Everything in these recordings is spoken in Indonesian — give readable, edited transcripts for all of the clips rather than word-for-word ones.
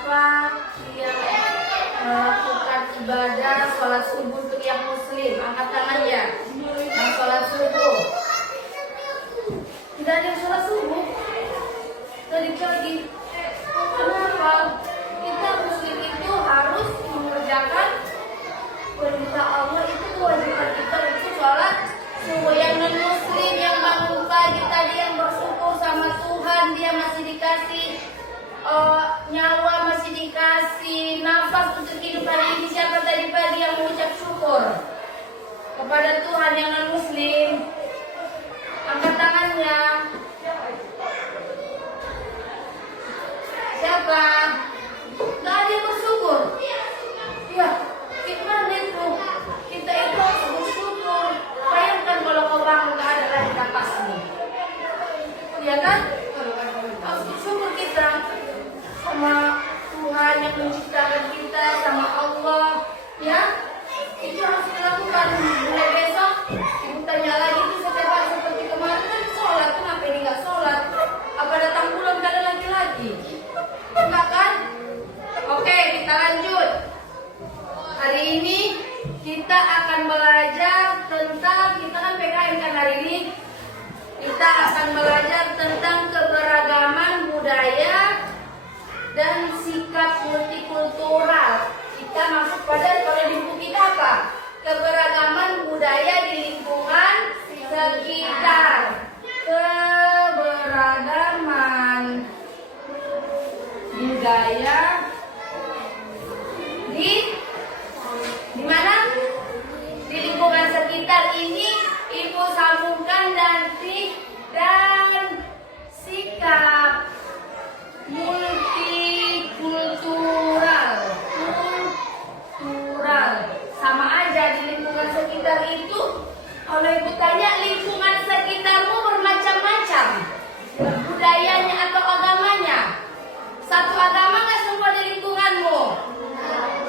siapa yang melakukan ibadah sholat subuh untuk yang muslim? Angkat tangannya. Yang sholat subuh. Tidak ada yang sholat subuh tadi pagi. Kenapa? Kita muslim itu harus mengerjakan perintah Allah, itu kewajiban kita untuk sholat subuh. Yang non muslim yang bangun pagi tadi yang bersyukur sama Tuhan, dia masih dikasih nyawa, masih dikasih nafas untuk hidup hari ini. Siapa tadi pagi yang mengucap syukur kepada Tuhan yang non muslim? Angkat tangannya. Siapa? Gak ada yang bersyukur. Ya, gimana itu? Kita itu harus bersyukur. Bayangkan kalau kau bangun gak ada lagi napasmu, ya kan? Harus bersyukur kita sama Tuhan yang menciptakan kita, sama Allah, ya. Itu harus dilakukan. Mulai besok ibu tanya lagi tuh setiap seperti kemarin kan sholat, kenapa ini nggak sholat? Apa datang bulan gak ada lagi? Enggak kan? Oke, kita lanjut. Hari ini kita akan belajar tentang, kita kan PKN kan hari ini. Kita akan belajar tentang keberagaman budaya dan sikap multikultural. Kita masuk pada, kalau di buku kita apa? Keberagaman budaya di lingkungan sekitar. Keberagaman budaya di mana? Di lingkungan sekitar. Ini ibu sambungkan nanti, dan sikap multikultural. Sama aja di lingkungan sekitar itu. Kalau ibu tanya, lingkungan sekitarmu bermacam-macam budayanya atau agamanya. Satu agama nggak semua di lingkunganmu?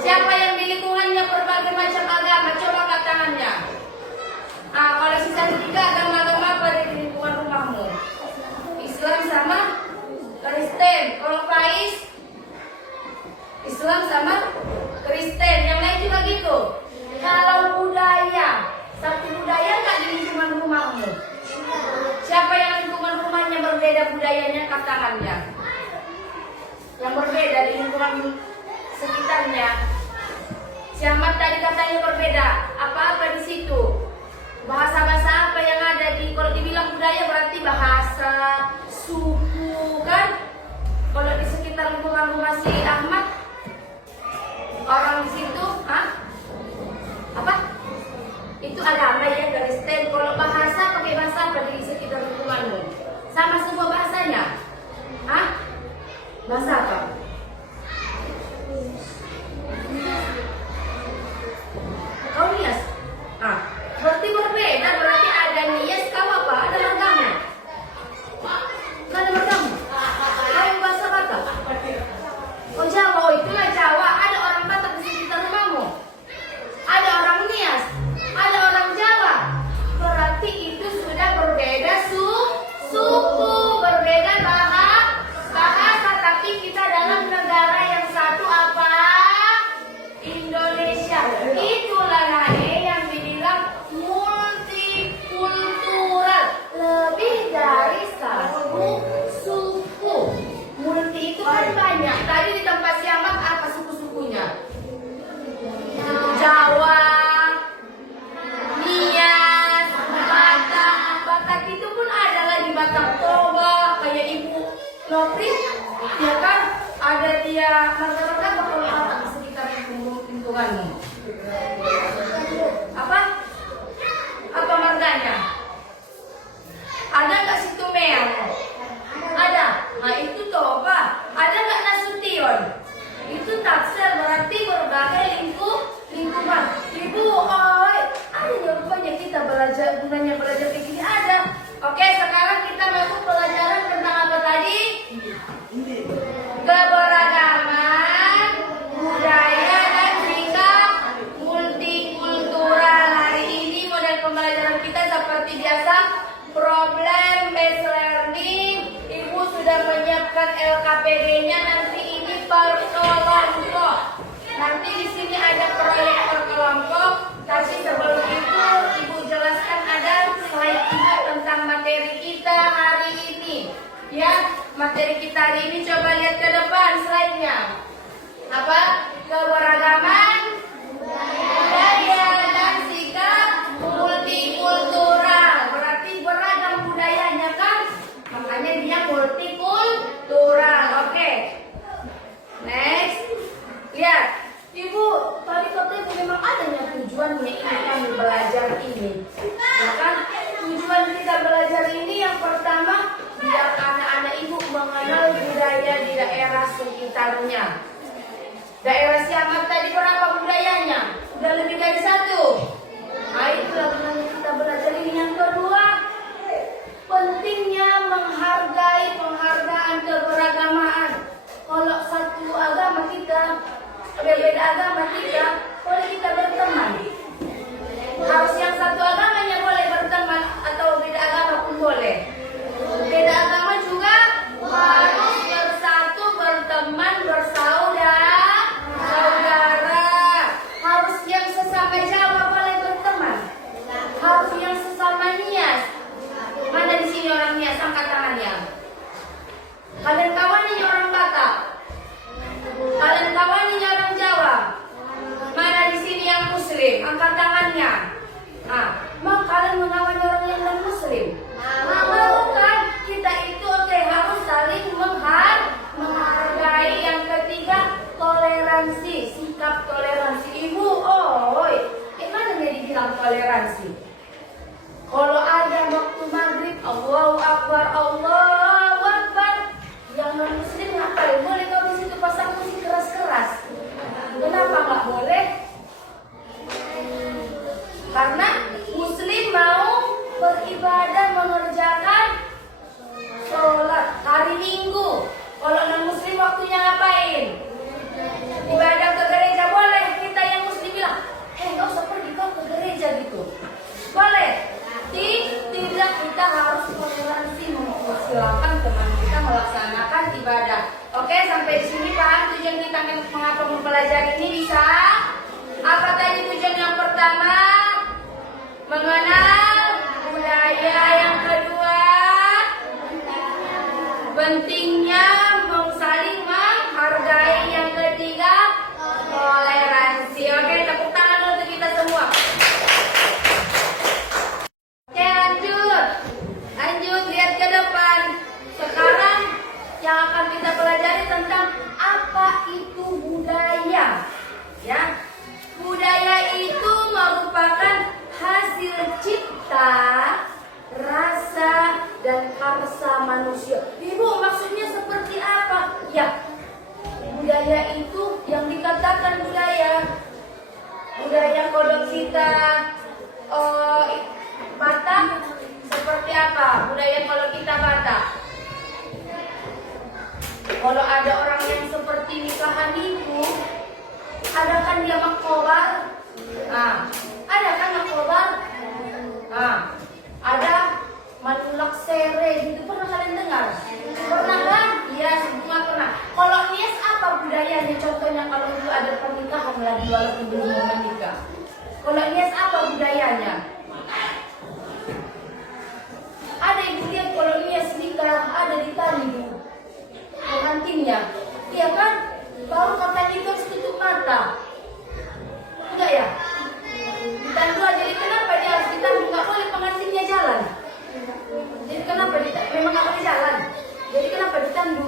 Siapa yang di lingkungannya berbagai macam agama? Coba angkat tangannya. Kalau sisa tiga agama-agama apa di lingkungan rumahmu? Islam sama Kristen. Kalau Faiz, Islam sama Kristen. Yang lain juga gitu. Kalau budaya, satu budaya nggak di lingkungan rumahmu? Siapa yang lingkungan rumahnya berbeda budayanya? Angkat tangannya. Yang berbeda di lingkungan sekitarnya. Siapa tadi katanya berbeda? Apa-apa di situ? Bahasa-bahasa apa yang ada di, kalau dibilang budaya berarti bahasa, suku kan? Kalau di sekitar lingkungan rumah si Ahmad, orang di situ, apa? Itu agama ya, Kristen. Kalau bahasa, pakai bahasa apa di sekitar lingkunganmu? Sama semua bahasanya? Bahasa apa? Kau Nias? Berarti berbeda. Berarti ada Nias, kau apa? Ada margamu? Nggak ada margamu? Kau bahasa Batak? Oh Jawa, oh itulah Jawa. Ada orang Batak di sekitar rumahmu? Ada orang Nias? Ada orang Jawa? Berarti itu sudah berbeda suku, berbeda bahasa, tapi kita dalam negara yang satu apa? Indonesia. Itulah yang dibilang multikultural. Lebih dari satu suku. Multi itu kan banyak. Tadi di tempat siamak apa suku-sukunya? Jawa, Nias, Batak itu pun ada lagi, Batak Toba, kayak Ibu Nopri, ya kan? Ada dia marga-marga bakal Batak di sekitar lingkunganmu. Apa marganya? Ada nggak Situmel? Ada. Nah itu Toba. Ada nggak Nasution? Itu Taksel. Berarti berbagai lingkungan. Ibu, ada rupanya kita belajar kayak gini ada. Oke, sekarang kita masuk pelajaran tentang apa tadi? Keberagaman budaya dan sikap multikultural. Hari ini model pembelajaran kita seperti biasa, problem based learning. Ibu sudah menyiapkan LKPD-nya, nanti ini per Nanti di sini ada proyektor kelompok. Tapi sebelum itu Ibu jelaskan ada slide juga tentang materi kita hari ini. Ya, materi kita hari ini coba lihat ke depan slide-nya. Apa? Keberagaman budaya dan sikap multikultural. Berarti beragam budayanya kan? Makanya dia multikultural. Oke. Next. Lihat. Ibu, tadi katanya memang adanya tujuannya ini kami belajar ini. Ya kan? Tujuan kita belajar ini yang pertama biar anak-anak ibu mengenal budaya di daerah sekitarnya. Daerah Siamat tadi berapa budayanya? Udah lebih dari satu. Nah, itulah gunanya kita belajar ini. Yang kedua, pentingnya menghargai penghargaan keberagaman. Kalau satu agama kita, berbeda agama kita, boleh kita berteman. Harus yang satu agamanya boleh berteman atau beda agama pun boleh. Beda agama juga harus bersatu, berteman, bersaudara. Harus yang sesama Jawa boleh berteman. Harus yang sesama Nias. Mana di sini orang Nias? Angkat tangannya. Kalian kawan ini orang Batak. Kalian kawan ini orang Jawa. Mana di sini yang Muslim? Angkat tangannya. Nah, mau kalian mengawan orang yang non Muslim? Mau kan? Kita itu harus saling menghargai. Yang ketiga, toleransi, sikap toleransi. Ibu, gimana dia dibilang toleransi? Kalau ada waktu maghrib, Allahu Akbar, Allahu Akbar. Yang non Muslim ngapain? Boleh kau di situ pasang musik keras-keras? Kenapa nggak boleh? Karena Muslim mau beribadah, mengerjakan sholat hari Minggu. Kalau non Muslim waktunya ngapain? Ibadah ke gereja boleh. Kita yang Muslim bilang, nggak usah pergi kau ke gereja gitu. Boleh? Tidak, kita harus toleransi, mempersilahkan teman kita melaksanakan ibadah. Oke, sampai di sini paham tujuan kita mengapa mempelajari ini bisa? Apa tadi tujuan yang pertama? Mengenal budaya. Yang kedua, pentingnya saling menghargai. Yang ketiga, toleransi. Oke, tepuk tangan untuk kita semua. Oke, lanjut, lihat ke depan. Sekarang yang akan kita pelajari tentang apa itu budaya. Ya, budaya itu merupakan hasil cipta, rasa, dan karsa manusia. Ibu, maksudnya seperti apa? Ya, budaya itu yang dikatakan budaya. Budaya kalau kita Batak seperti apa? Budaya kalau kita Batak. Kalau ada orang yang seperti nikahan itu, ada kan dia makobar. Ada kan makobar. Ada manulak sere gitu, pernah kalian dengar? Pernah kan? Iya, semua pernah. Kalau Nias apa budayanya? Contohnya kalau dulu ada pernikahan lagi walaupun belum mau menikah. Kalau Nias apa budayanya? Ada ibu lihat kalau Nias nikah ada di tali pengantinnya. Iya kan? Baru katanya itu harus tutup mata. Enggak ya? Ditandu aja. Jadi kenapa dia harus ditandu? Nggak boleh pengantinnya jalan. Jadi kenapa memang nggak boleh jalan? Jadi kenapa ditandu?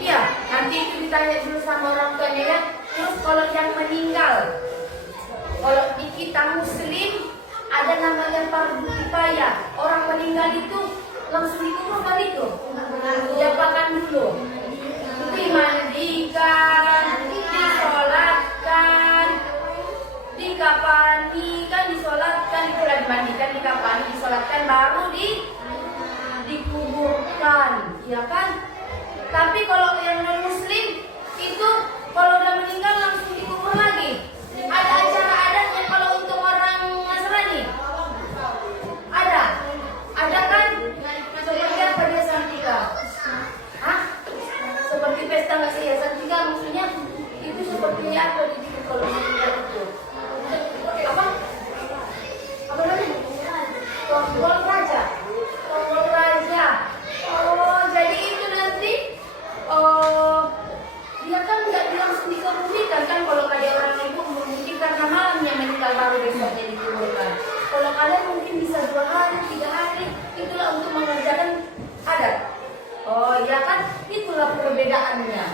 Iya, nanti itu ditanya dulu sama orang tuanya ya. Terus kalau yang meninggal, kalau di kita Muslim ada namanya fardu kifayah. Orang meninggal itu langsung dikubur kali itu. Diapakan dulu? Dimandikan, disolatkan, dikafani, kan disolatkan, itulah dimandikan, dikafani, disolatkan, baru dikuburkan, ya kan? Tapi kalau yang non Muslim itu kalau udah meninggal langsung dikubur lagi. Ada acara adatnya kalau untuk orang Nasrani? Ada kan? Seperti apa dia Santika? Seperti hiasan juga maksudnya itu seperti apa gitu kalau dilihat itu. Apa? Apa namanya? Tombol raja. Tombol raja. Oh, jadi itu nanti dia kan nggak langsung dikebumikan kan kalau kayak orang ibu mungkin karena malamnya meninggal baru besoknya dikuburkan. Kalau kalian mungkin bisa 2 hari, 3 hari, itulah untuk mengerjakan adat. Oh ya kan, itulah perbedaannya.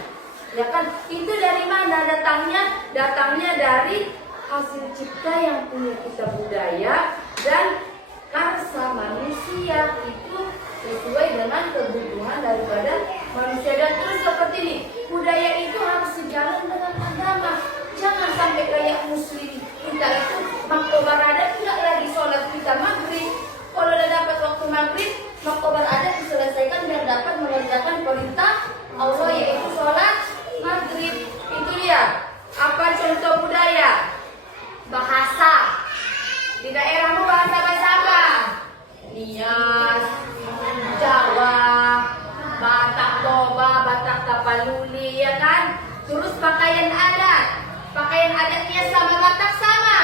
Ya kan, itu dari mana datangnya? Datangnya dari hasil cipta yang punya kita budaya dan karsa manusia itu sesuai dengan kebutuhan daripada manusia. Dan terus seperti ini, budaya itu harus sejalan dengan agama. Jangan sampai kayak muslim kita itu maktobar adat tidak lagi sholat kita maghrib. Kalau udah dapat waktu maghrib, maktobar adat diselesaikan biar dapat mengerjakan perintah Allah yaitu sholat maghrib. Itu dia. Apa contoh budaya? Bahasa. Di daerahmu bahasa apa? Nias, Jawa, Batak Toba, Batak Tapanuli, ya kan? Terus pakaian adat. Pakaian adatnya sama Batak sama.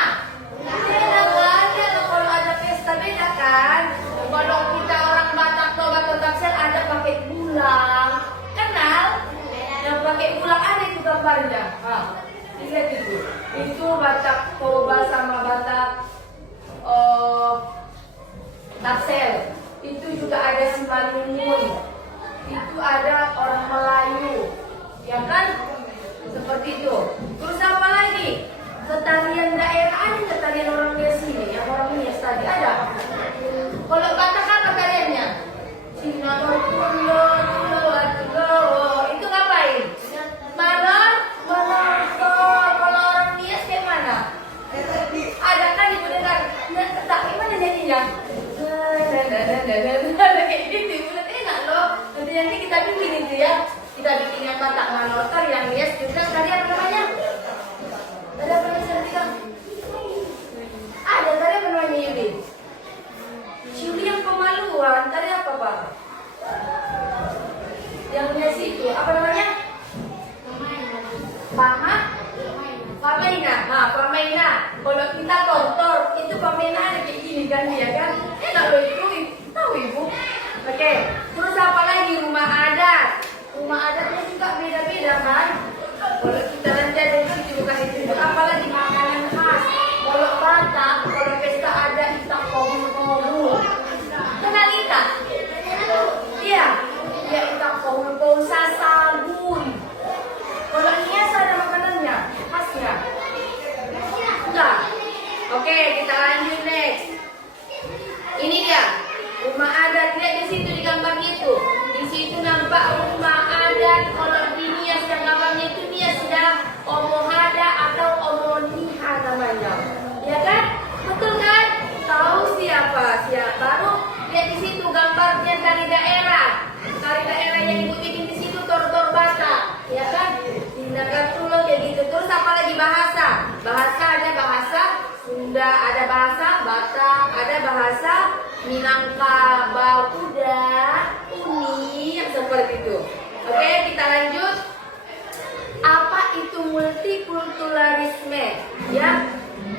Beda banget kalau ada pesta beda kan? Kalau kita orang Batak Toba atau Tangsel ada pakai bulang. Kenal? Yang pakai bulang ada itu gambarnya. Lihat itu. Itu Batak Toba sama Batak Tangsel. Itu juga ada Simalungun. Itu ada orang Melayu. Ya kan? Seperti itu. Terus apa lagi? Ketarian daerah ada nggak tarian orang Nias sini? Yang orang Nias tadi ada. Kalau Batak apa tariannya? Itu ngapain? Malor. Kalau orang Nias kayak mana? Ada kan ibu dengar? Tak gimana nyanyinya? Kayak gitu, bulat enak loh. Nanti kita bikin itu ya. Kita bikin yang Batak Manotar, yang Nias juga tadi apa namanya? Ada apa namanya? Ada tadi apa namanya Yuli? Yuli yang pemaluan, tadi apa Pak? Yang Nias itu, apa namanya? Pamaina. Pamaina. Kalau kita tortor, itu pamaina ada kayak gini kan dia kan? Enak loh itu, tahu ibu? Oke, terus apa lagi? Rumah adat. Rumah adatnya juga beda-beda kan? Kalau kita nanti ada di situ kasih tunjuk apalagi makanan khas. Kalau Batak, kalau pesta ada itak kohul. Kenal itak? Iya, ya itak kohul sasagun. Kalau Nias ada makanannya, khasnya. Enggak. Oke, kita lanjut next. Ini dia rumah adat. Lihat di situ di gambarnya itu. Di situ nampak rumah adat. Kalau di Nias yang gambarnya itu Nias sudah Omohada atau Omoniha namanya. Ya kan? Betul kan? Tahu siapa? Baru lihat di situ gambarnya dari daerah. Dari daerah yang ibu bikin di situ tortor Batak. Ya kan? Tindakan tulung kayak gitu. Terus apa lagi bahasa? Bahasa ada bahasa Sunda, ada bahasa Batak, ada bahasa Minangkabau, Uni, yang seperti itu. Oke, kita lanjut. Apa itu multikulturalisme? Ya,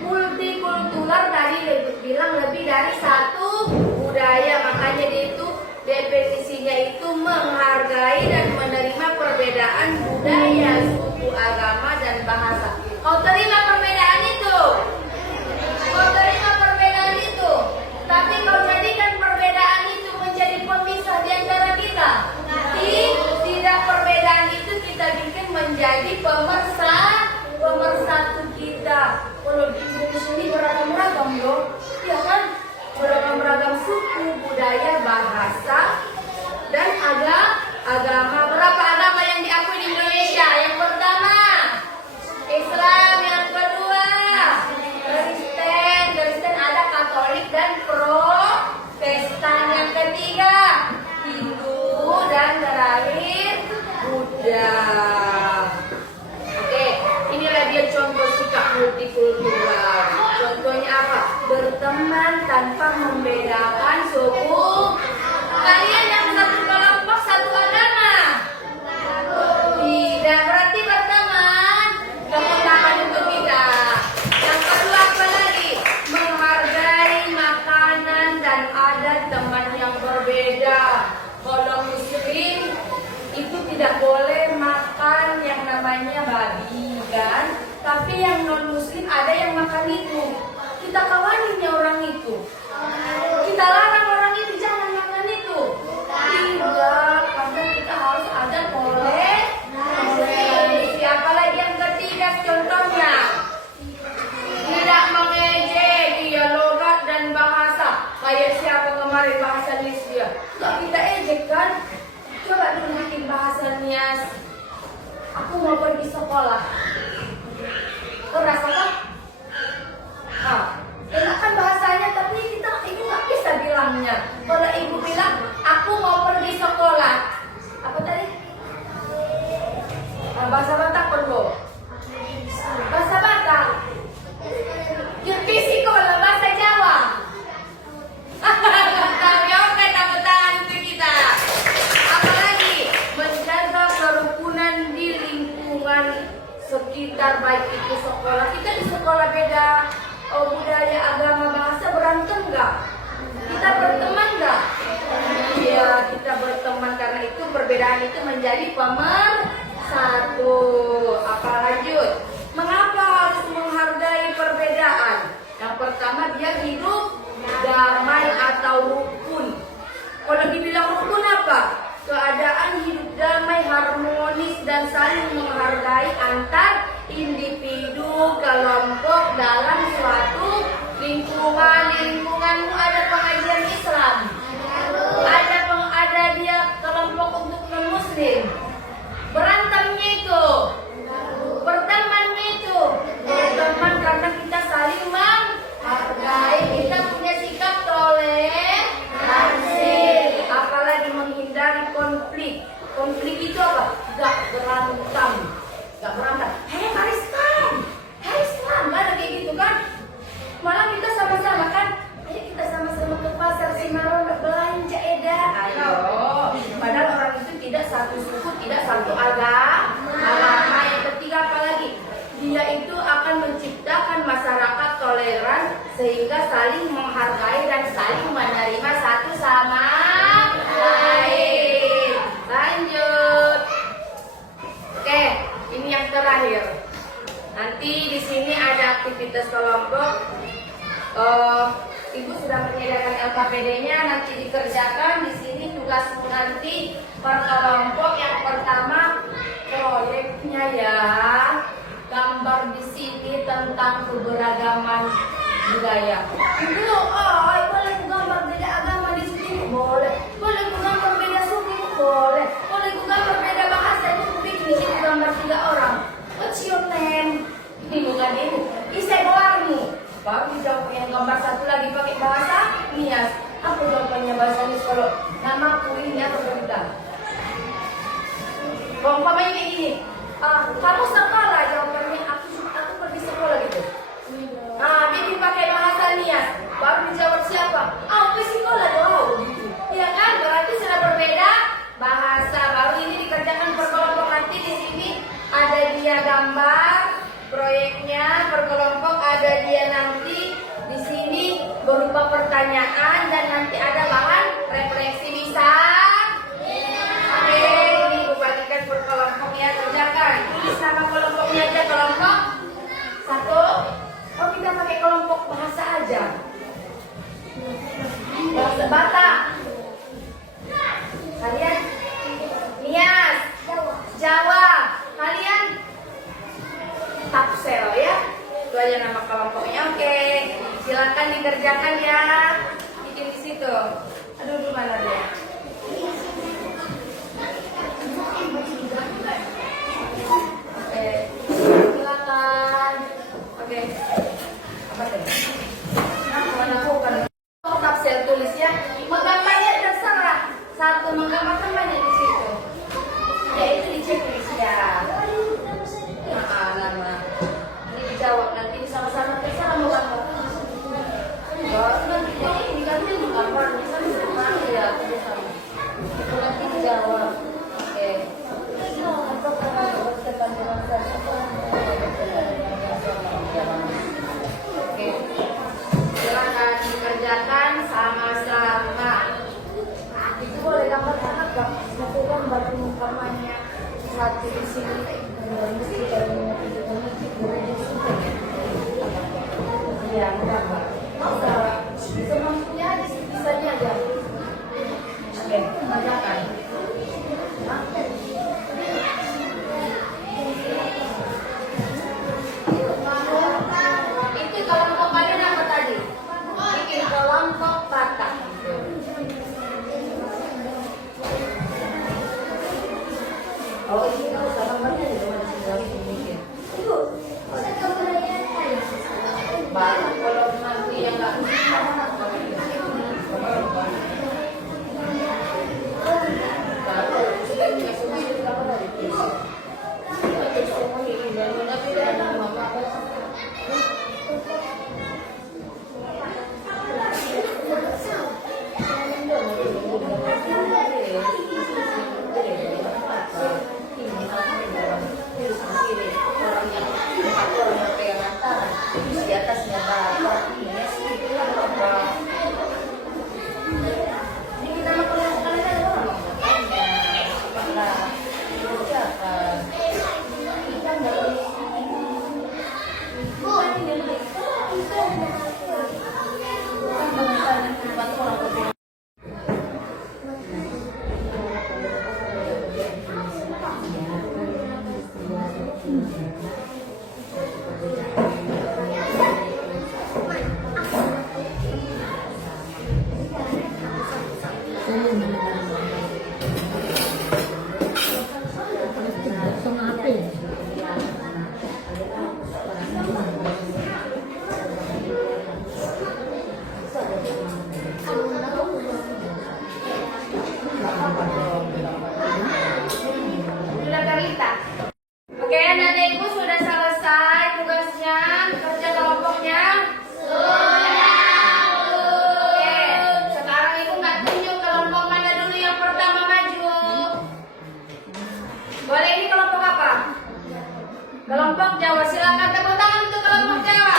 multikultural tadi bilang lebih dari satu budaya. Makanya dia itu definisinya itu menghargai dan menerima perbedaan budaya, suku, agama, dan bahasa. Kau terima perbedaan itu? Kau terima perbedaan itu? Tapi kau jadikan perbedaan itu menjadi pemisah di antara kita. Tidak, perbedaan itu kita bikin menjadi pemersatu kita. Kalau di Indonesia ini beragam-ragam loh. Ya kan? Beragam-ragam suku, budaya, bahasa, dan agama. Berapa agama yang diakui di Indonesia? Yang pertama, Islam. Yang kedua, Kristen ada Katolik dan Protestan. Yang ketiga, Hindu, dan terakhir Buddha. Oke, inilah dia contoh sikap multikultural. Contohnya apa? Berteman tanpa membedakan suku. Kalian yang satu kelompok, satu agama? Tidak tidak boleh makan yang namanya babi kan. Tapi yang non muslim ada yang makan itu. Kita kawaninnya orang itu. Kita larang orang itu jangan makan itu. Tidak, karena kita harus ada toleransi. Apalagi yang ketiga contohnya, tidak mengejek dialog dan bahasa. Kayak siapa kemarin bahasa Nias dia. Gak kita ejek kan? Coba dulu bikin bahasa Nias. Aku mau pergi sekolah. Keras apa? Enak kan bahasanya, tapi ibu nggak bisa bilangnya. Kalau ibu bilang, aku mau pergi sekolah. Apa tadi? Bahasa Batak perlu. Bahasa Batak. Pergi sekolah bahasa Jawa. Tapi oke, takutan itu kita. Apalagi menjaga kerukunan di lingkungan sekitar, baik itu sekolah. Kita di sekolah beda budaya, agama, bahasa, berantem nggak? Kita berteman nggak? Iya, kita berteman karena itu perbedaan itu menjadi pemersatu. Apa lanjut? Mengapa harus menghargai perbedaan? Yang pertama, dia hidup damai atau rukun. Kalau dibilang rukun apa? Keadaan hidup damai, harmonis, dan saling menghargai antar individu, kelompok dalam suatu lingkungan. Di lingkunganmu ada pengajian Islam, ada dia kelompok untuk non muslim. Berantemnya itu, bertemannya itu, berteman karena kita saling menghargai. Kita punya sikap toleransi, apalagi menghindari konflik. Konflik itu apa? Gak berantem. Hei Islam, gak ada kayak gitu kan? Malah kita sama-sama kan? Ayo kita sama-sama ke pasar Simaron belanja Eda. Ayo. Padahal orang itu tidak satu suku, tidak satu agama. Yang ketiga apalagi? Dia itu akan menciptakan masyarakat toleran sehingga saling menghargai dan saling menerima satu sama lain. Lanjut. Oke. Ini yang terakhir. Nanti di sini ada aktivitas kelompok. Ibu sudah menyediakan LKPD-nya, nanti dikerjakan. Di sini tugasmu nanti per kelompok. Yang pertama proyeknya ya, gambar di sini tentang keberagaman budaya. Ibu, boleh gambar beda agama di sini? Boleh. Boleh gambar beda suku? Boleh. Boleh gambar beda bahasa? Ibu bikin di sini gambar 3 orang. What's your name? Ini bukan ibu. Isai gelarmu. Baru dijawab yang gambar satu lagi pakai bahasa Nias. Apa jawabannya bahasa Nias kalau namaku ini apa berita? Umpamanya kayak gini. Kamu sekolah, jawabannya aku pergi sekolah gitu. Bikin pakai bahasa Nias. Baru dijawab siapa? Aku sekolah dong. Gitu. Iya kan? Berarti sudah berbeda bahasa. Baru ini dikerjakan per kelompok. Nanti di sini ada dia gambar proyeknya per kelompok, ada dia nanti di sini berupa pertanyaan dan nanti ada bahan refleksi. Bisa? Oke, ini dibagikan per kelompok ya, kerjakan. Tulis nama kelompoknya aja, kelompok 1. Oh, kita pakai kelompok bahasa aja. Bahasa Batak. Kalian Nias, Jawa. Kalian Tapsel ya. Itu aja nama kelompoknya. Oke, silakan dikerjakan ya. Bikin di situ. Aduh, di mana dia? Oke, silakan. Oke. Apa tadi? Mana bukan? Tapsel tulis ya. Menggambarnya terserah. Satu menggambarkan banyak di situ. Ya itu di checklist ya. Nama. Ini dijawab nanti sama-sama terserah mau gambar. Nanti ini kan gambar bisa ya. satu di sini. Ya, berapa? Semampunya aja, bisanya aja. Oke, kerjakan. Itu kelompok kalian apa tadi? Bikin kelompok patah. Oh, ini kalau sekarang banyak di rumah sini bikin. Baru kalau nanti yang nggak di atasnya ini kita makan kalian ada orang apakah kita nggak Oke, adik-adikku sudah selesai tugasnya, kerja kelompoknya? Sudah. Oke, sekarang ibu nggak tunjuk kelompok mana dulu yang pertama maju. Boleh, ini kelompok apa? Kelompok Jawa. Silakan tepuk tangan untuk kelompok Jawa.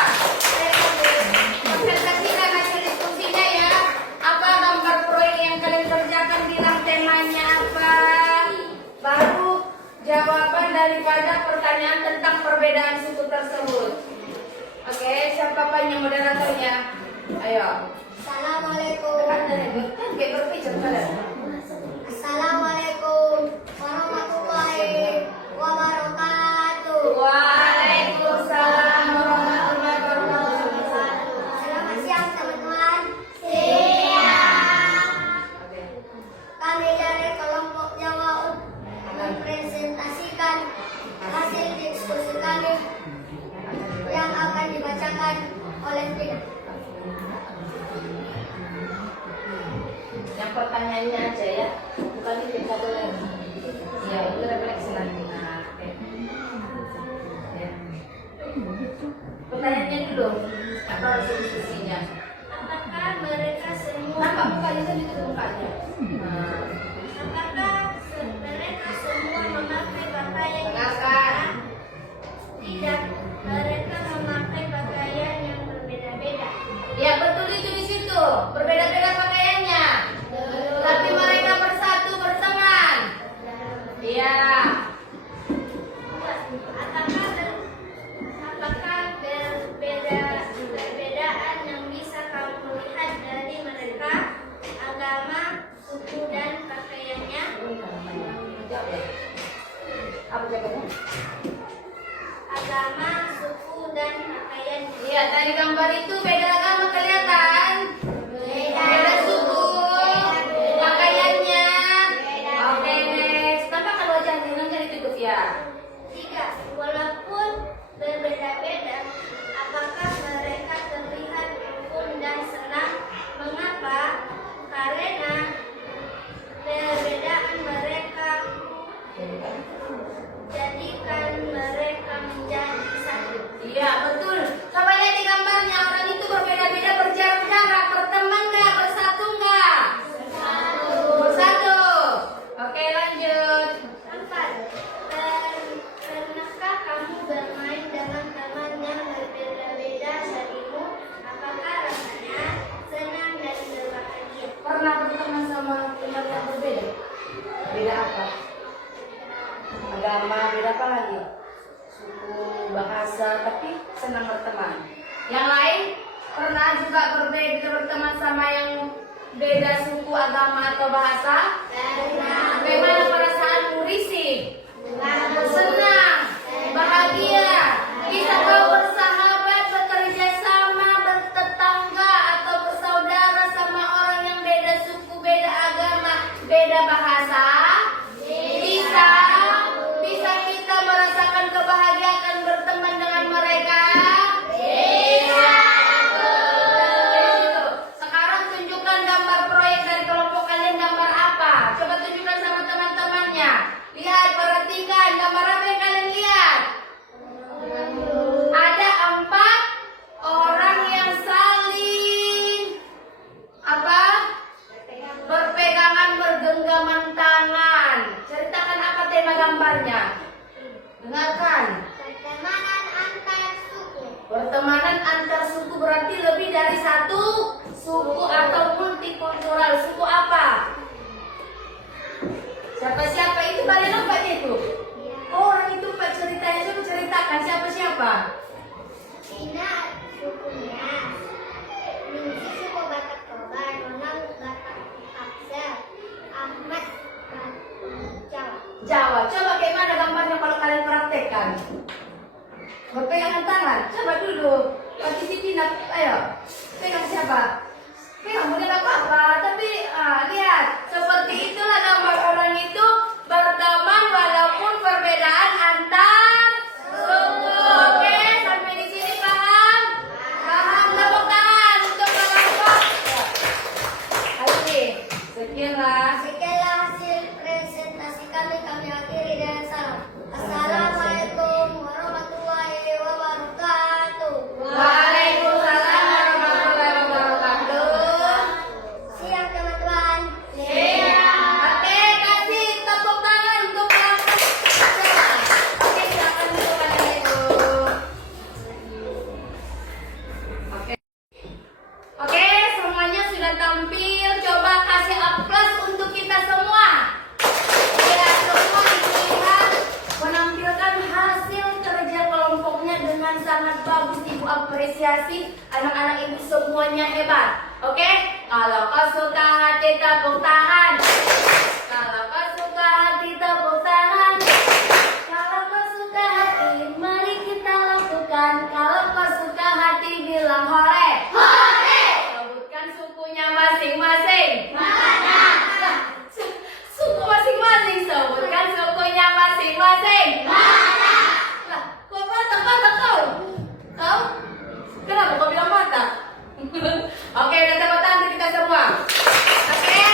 Presentasikan hasil diskusinya ya. Apa gambar proyek yang kalian kerjakan, bilang temanya apa? Baru jawaban daripada pertanyaan tentang perbedaan suku tersebut. Oke, siapa yang moderatornya? Ayo. Assalamualaikum. Oke, berbicara kalian. Assalamualaikum warahmatullahi wabarakatuh. Waalaikumsalam warahmatullahi wabarakatuh. Selamat siang teman-teman. Siang. Kami dari kelompok Jawa mempresentasikan hasil diskusi kami yang akan dibacakan oleh Tina. Yang pertanyaannya aja ya, bukan kita boleh. Ya, itu refleksi nanti. Nah, oke. Ya. Pertanyaannya dulu, apa hasil diskusinya? Apakah mereka semua Nampak mukanya saja itu mukanya. Apakah mereka semua memakai pakaian yang Mengapa? sama? Tidak, mereka memakai pakaian yang berbeda-beda. Ya, betul itu di situ. Berbeda-beda pakaiannya. Tapi mereka bersatu berteman. Iya. Apakah perbedaan yang bisa kamu lihat dari mereka, agama, suku, dan pakaiannya? Apa jawabannya? Agama, suku, dan pakaiannya. Iya, dari gambar itu beda agama kelihatan. Beda suku. Pakaiannya. Oke, next. Tampakkan wajahnya nanti ditutup ya. Tiga, walaupun berbeda-beda, apakah mereka terlihat rukun dan senang? Mengapa? Karena perbedaan mereka jadikan mereka menjadi satu. Iya, betul. Coba lihat di gambarnya. Orang itu berbeda-beda, berjarak-jarak, berteman nggak, bersatu agama, beda apa lagi? Suku, bahasa, tapi senang berteman. Yang lain pernah juga berteman sama yang beda suku, agama atau bahasa? Bagaimana perasaanmu? Risih? Senang? Bahagia? Bisa kau bersahabat, bekerja sama, bertetangga atau bersaudara sama orang yang beda suku, beda agama, beda bahasa? Bisa? Bisa kita merasakan kebahagiaan berteman dengan mereka? Bisa. Sekarang tunjukkan gambar proyek dari kelompok kalian, gambar apa? Coba tunjukkan sama teman-temannya. Lihat, perhatikan, gambar apa yang kalian lihat? Ada 4 orang yang saling apa? Berpegangan, bergenggaman tangan. Ceritakan apa tema gambarnya? Dengarkan. Pertemanan antar suku. Pertemanan antar suku berarti lebih dari satu suku atau multikultural. Suku apa? Siapa-siapa itu kalian nampak itu? Oh, orang itu Pak ceritanya, coba ceritakan siapa-siapa? Cina sukunya. Ningsi suku Batak Toba, Ronald Batak Aksa, Ahmad Batak Jawa. Jawa. Coba bagaimana gambarnya kalau kalian praktekkan? Berpegangan tangan. Coba dulu. Lagi si Tina, ayo. Pegang siapa? Pegang bukan apa-apa, tapi lihat. Seperti itulah gambar orang itu berteman walaupun perbedaan antar suku. Oke, sampai di sini paham? Paham, tepuk tangan untuk kelompok. Ayo, sekianlah. Sekianlah hasil presentasi kami akhiri dengan salam. Assalamualaikum warahmatullahi wabarakatuh. Waalaikumsalam warahmatullahi wabarakatuh. Siap teman-teman. Oke, kasih tepuk tangan untuk kelompok acara. Oke, silakan duduk kalian itu. Oke, semuanya sudah tampil. Coba kasih aplaus untuk kita semua. Ya, semua lihat menampilkan hasil kerja kelompoknya dengan sangat bagus. Ibu apresiasi, anak-anak ibu semuanya hebat. Oke, kalau kau suka hati tepuk tangan. Kalau kau suka hati tepuk tangan. Kalau kau suka hati, mari kita lakukan. Kalau kau suka hati, bilang hore. Hore. Sebutkan sukunya masing-masing. Mana? Suku masing-masing. Sebutkan sukunya masing-masing. Mana? Lah, kok mata kau? Kau? Kenapa kau bilang mata? Oke, udah tepuk tangan kita semua. Oke,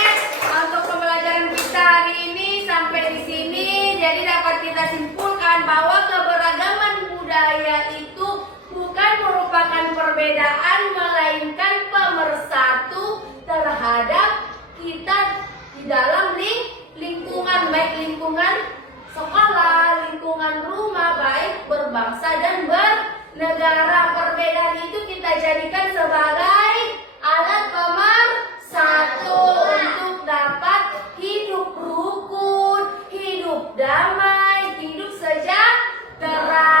untuk pembelajaran kita hari ini sampai di sini. Jadi dapat kita simpulkan bahwa keberagaman budaya itu bukan merupakan perbedaan, melainkan pemersatu terhadap kita di dalam lingkungan, baik lingkungan sekolah, lingkungan rumah, baik berbangsa dan bernegara. Perbedaan itu kita jadikan sebagai alat pemersatu untuk dapat hidup rukun, hidup damai, hidup sejahtera.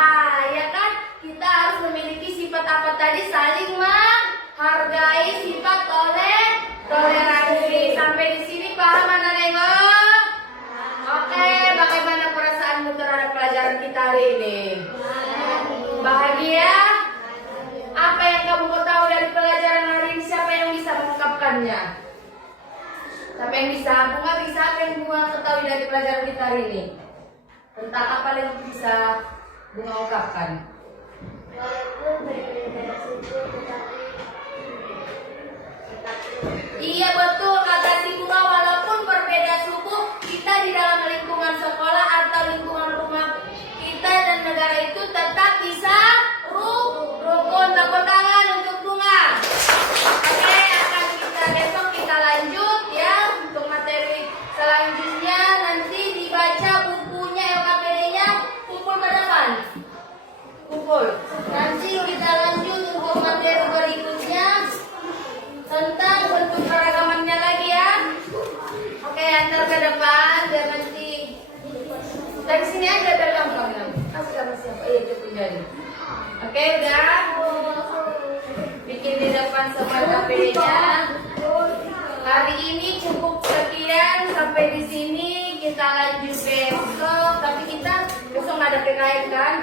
Ya kan? Kita harus memiliki sifat apa tadi? Saling menghargai, sifat toleransi. Sampai di sini paham anak nengok? Oke, bagaimana perasaanmu terhadap pelajaran kita hari ini? Bahagia? Apa yang kamu ketahui dari pelajaran hari ini? Siapa yang bisa mengungkapkannya? Siapa yang bisa? Bunga bisa? Apa yang Bunga ketahui dari pelajaran kita hari ini? Tentang apa yang bisa Bunga ungkapkan? Walaupun berbeda suku tetapi Iya betul kata si Bunga, walaupun berbeda suku, kita di dalam lingkungan sekolah atau lingkungan rumah kita dan negara itu tetap bisa rukun. Tepuk tangan untuk Bunga. Oke, akan kita besok kita lanjut ya untuk materi selanjutnya. Nanti dibaca bukunya LKPD-nya, kumpul ke depan. Kumpul. Nanti kita lanjut untuk materi berikutnya tentang bentuk keragamannya lagi Dari sini aja biar gampang ya. Kasih sama siapa? Iya, itu jadi. Oke, udah. Bikin di depan sama KPD-nya. Hari ini cukup sekian, sampai di sini. Kita lanjut besok. Tapi kita besok nggak ada PKN kan?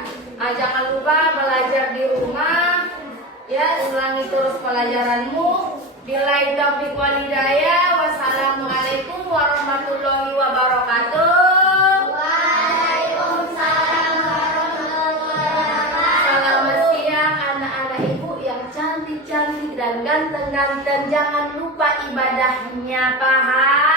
Jangan lupa belajar di rumah. Ya, ulangi terus pelajaranmu. Billahi taufiq wal hidayah. Wassalamualaikum warahmatullahi wabarakatuh. Waalaikumsalam warahmatullahi wabarakatuh. Selamat siang anak-anak ibu yang cantik-cantik dan ganteng-ganteng. Jangan lupa ibadahnya, paham?